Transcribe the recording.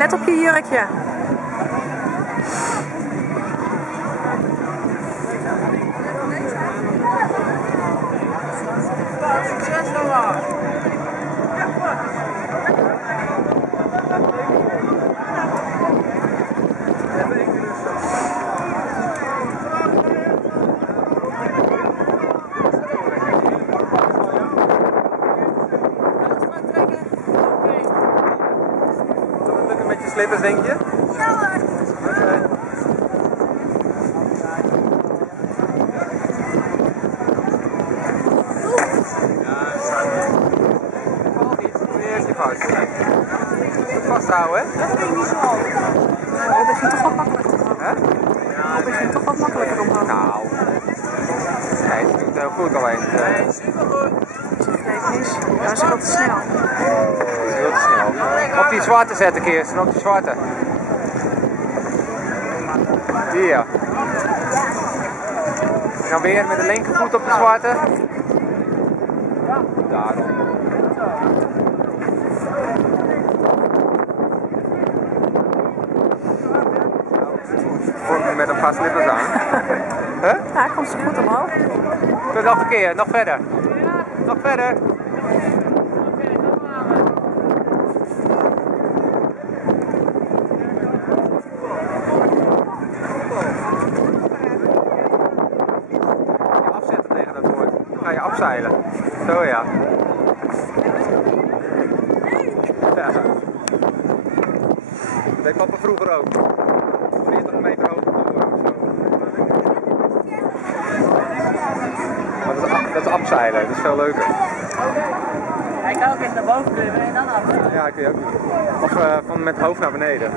Let op je jurkje. Succes Noah! Met je slippers, denk je? Ja hoor! Oké. Valt niet, moet je eerst je vast. Vasthouden, hè? Dat vind ik niet zo handig. Oh, dat vind ik toch wat makkelijker omhoog. Hè? Oh, dat vind ik toch wat makkelijker omhoog. Nou. Nee, het doet heel goed alleen. Supergoed! Geef mis. Dat is veel te snel. Het is heel te snel. Op die zwarte zetten, Kirsten, op die zwarte. Die ja. En dan weer met de linkervoet op de zwarte. Daarom. Met een paar slippers aan. Huh? Ja, hij komt zo goed omhoog. Doe nog een keer, nog verder. Nog verder. Afzetten tegen dat woord. Dan ga je afzeilen. Zo ja. Ja. Dat deed papa vroeger ook. 40 meter hoog op de oren of zo. Maar dat is afzeilen, dat is veel leuker. Hij kan ook eens naar boven klimmen en dan af. Ja, kun je ook doen. Of van met het hoofd naar beneden.